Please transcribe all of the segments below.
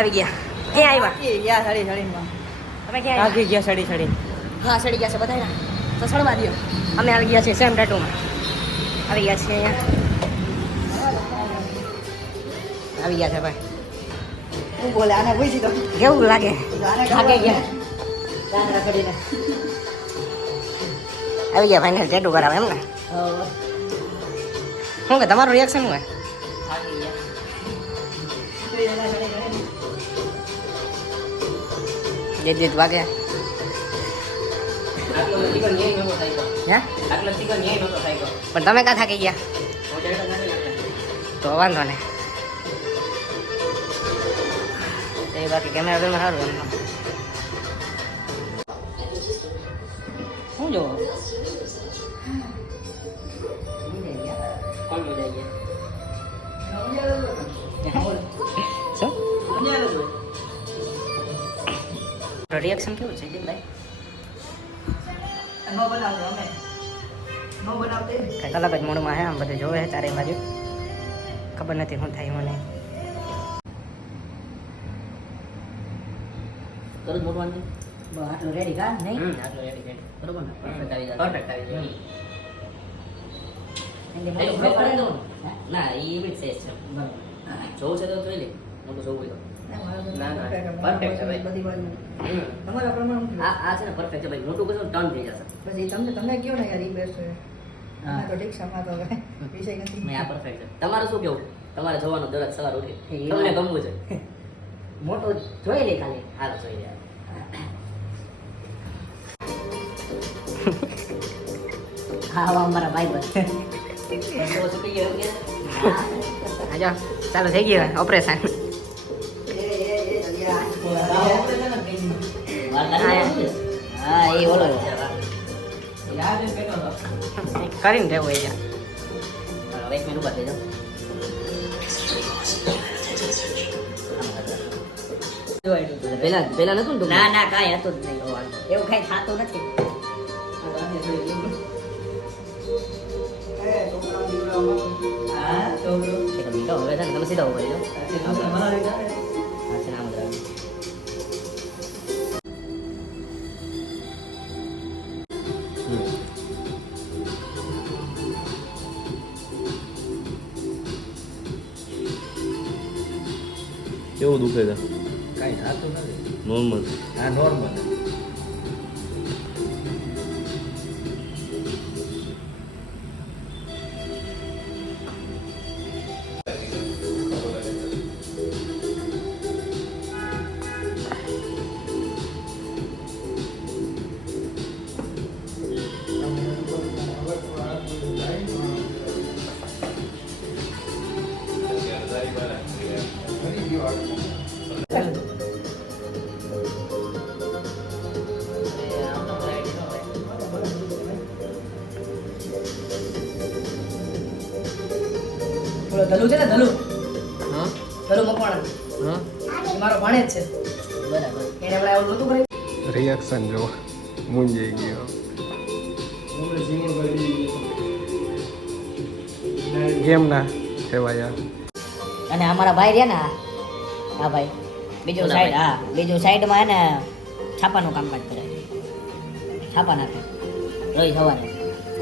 આવી ગયા. ક્યાં આવ્યા? ગયા સડી સડીમાં. તમે ક્યાં આવી ગયા સડી હા સડી ગયા છે બધા. તો સડવા દો. અમે આવી ગયા છીએ સેમ ટાટુમાં. આવી ગયા છીએ અહીંયા. આવી ગયા છે ભાઈ. હું બોલે આને પૂછી તો કેવું લાગે? થાકી ગયા. ગાંગડા પડીને. આવી ગયા ફાઇનલ ટેટુ કરાવે એમ ને? શું કે તમારું રિએક્શન શું હે? જીત વાગે હે? પણ તમે કાં થાકી ગયા? તો વાંધો ને એ બાકી કેમેરા બેમેરા સારું એમ શું જોવો? રિએક્શન કેવું છે ભાઈ? નો બનાવતો અમે નો બનાવતે કંઈક અલગ જ મોડમાં હે. આમ બધું જોવે છે ચારે બાજુ. ખબર નથી શું થાય મને. તરત મોટવાનું આટલું રેડી કા નહીં? આટલું રેડી બરોબર ને? પરફેક્ટ આવી જાય. પરફેક્ટ આવી જાય. ના એ બી સેજ છે. જોવું છે તો જોઈ લે. મોટું જોવું હોય તો. પરફેક્ટ છે ભાઈ. બધી બાજુ તમારા પ્રમાણે આ છે ને પરફેક્ટ છે ભાઈ. મોટું કશું ટર્ન થઈ જશે. પછી તમે કયો ને યાર ઈ બેસ્ટ છે. હા તો ઠીક છે માં તો હવે વિષય નથી. મેં આ પરફેક્ટ છે. તમારે શું કેવું? તમારે જોવાનું દરરોજ સવાર ઉઠી તમને ગમવું છે? મોટો જોઈ લે ખાલી. હાલ જોઈ લે. હા અમારા ભાઈ બસ. આજો ચાલુ થઈ ગયું ઓપરેશન. હા એ ઓલો કરીને રહેવું એ. એક મિનિટ ઉભા થઈ જાઓ. પેલા નતું ને? ના ના કાંઈ હતું જ નહીં. એવું કાંઈ થતું નથી. હવે છે ને તમે સીધા ઉભા રહી જાઓ. કેવું દુખે છે? કાંઈ થતું નથી. નોર્મલ. આ નોર્મલ. ધલુ છે ને ધલુ હા ધલુ મકવાણા હા એ મારો ભાણેજ છે. બરાબર. એને હમણાં એવું નહોતું કર્યું. રિએક્શન જો મૂંઝાઈ ગયો. કેમ ના કહેવાય? અને અમારા ભાઈ રહ્યા ને હા ભાઈ બીજું ઓલા સાઈડ ભાઈ. હા બીજું સાઈડમાં એને છાપાનું કામકાજ કરે. છાપા નાખે રોજ સવારે.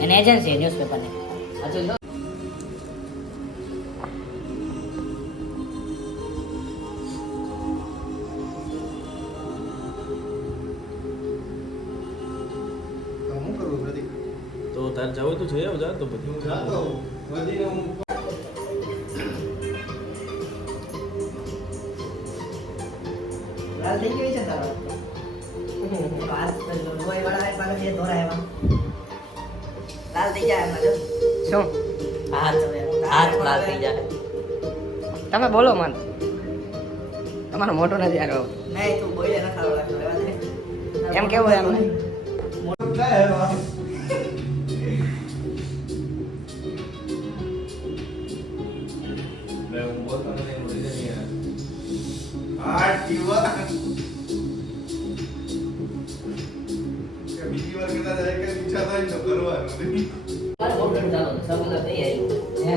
એને એજન્સી ન્યૂઝપેપરની. સાચું લો. તો તાર જાવ તો જઈ આવ જા તો પછી. લાલ થઈ ગઈ છે તારો હાથ લોહી વાળા પાછળ જે દોરા એવા લાલ થઈ જાય એમાં જો. શું હાથ લાલ થઈ જાય. તમે બોલો મન. તમારું મોટું નથી યાર. નહીં તું બોલે ન ખાવા લાગતો રહેવા દે. એમ કેવું એમ બીજી વાર કહેતા જાય કે ઈચ્છા થાય ને કરવાનું. મારે ઓર્ડર ચાલો સમજો થઈ આવ્યું. હે.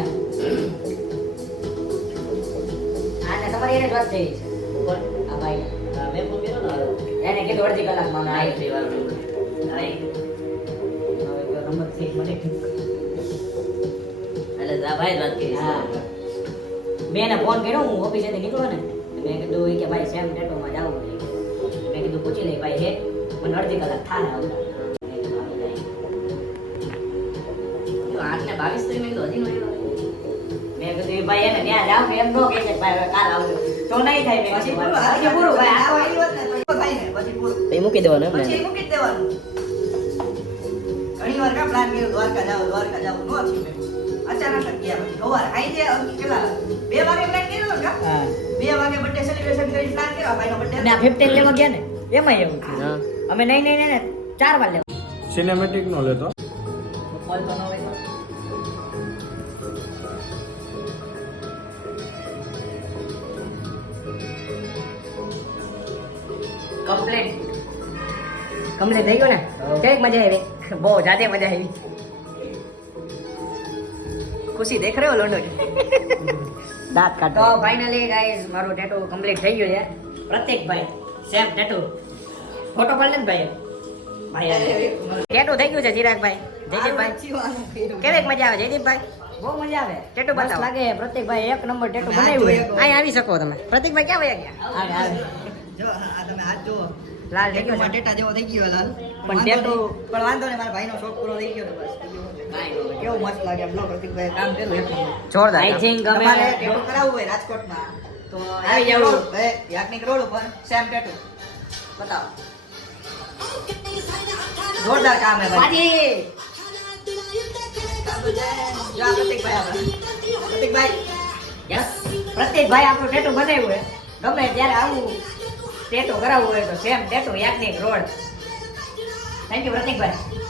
હા ને તમારી એને જ વાત થઈ છે. ઉપર ભાઈ મેં ફોન કર્યો ને એને કીધું અડધી કલાકમાં અમે આવી આવી ફ્રી વાળું આવી નંબર થી મને એટલે જા ભાઈ વાત કરી હા મેં એને ફોન કર્યો હું ઓફિસેથી નીકળ્યો ને મેં કીધું ઈ કે ભાઈ સેમ ટેટોમાં જાવું છે મેં કીધું પૂછી લઈ ભાઈ હે મને અડધી કલાક થાય આવતા મેં કીધું આવી જાય 8 ને 22 તો મેં કીધું હજી નો આવ્યો મેં કીધું ઈ ભાઈ એને ત્યાં જાવ એમ નો કહે કે ભાઈ હવે કાલ આવજો તો નહીં થાય મેં પછી કીધું, પૂરું હજી પૂરું ભાઈ આ આવી હોત ને તો ઈ થાય ને પછી પૂરું એ મૂકી દેવાનું એમ પછી મૂકી જ દેવાનું ઘણી વાર કા પ્લાન કર્યો દ્વારકા જાવ નો થયું મેં અચાનક જ ગયા પછી સવાર આઈ જે કેટલા 2 વાગે પ્લાન કર્યો કા હા 2 વાગે બર્થડે સેલિબ્રેશન કરી પ્લાન કર્યો ભાઈનો અને બર્થડે આ 15 લેવા ગયા ને એમાં એવું થયું હા અમે નહીં 4 વાર લેવા સિનેમેટિક નો લેતો કોલ તો ન હોય તો કમ્પ્લીટ થઈ ગયો ને કેવી મજા આવી બહુ જાતે મજા આવી ખુશી દેખ રહ્યો લોંડો દાંત કાઢ તો ફાઇનલી ગાઈસ મારું ટેટુ કમ્પ્લીટ થઈ ગયું છે પ્રતિકભાઈ સેમ ટેટુ ફોટો પાડ લે ને ભાઈ ટેટુ થઈ ગયું છે ચિરાગભાઈ જયદીપભાઈ કેવી મજા આવે જયદીપભાઈ બહુ મજા આવે ટેટુ બતાવો લાગે પ્રતિકભાઈ એક નંબર ટેટુ બનાવ્યું છે અહીં આવી શકો તમે પ્રતિકભાઈ ક્યાં વયા ગયા આવે જો આ તમે હાથ જુઓ લાલ થઈ ગયો છે. ટેટા જેવો થઈ ગયો લાલ પણ પણ ટેટુ- પણ વાંધો નહીં મારા ભાઈનો શોખ પૂરો થઈ ગયો ને બસ કેવું મસ્ત લાગે એમ નો પ્રતિકભાઈ કામ કર્યું એક નંબર જોરદાર આઈ થિંક અમે તમારે ટેટુ કરાવવું હોય રાજકોટમાં તો આવી જવું. યાજ્ઞિક રોડ ઉપર સેમ ટેટુ બતાવો જોરદાર કામ હે ભાઈ જો આ પ્રતિકભાઈ આપણા પ્રતિકભાઈ યસ પ્રતિકભાઈ આપણું ટેટુ બનાવ્યું છે ગમે ત્યારે આવું ટેટુ કરાવવું હોય તો same tattoo Yagnik road thank you Pratikbhai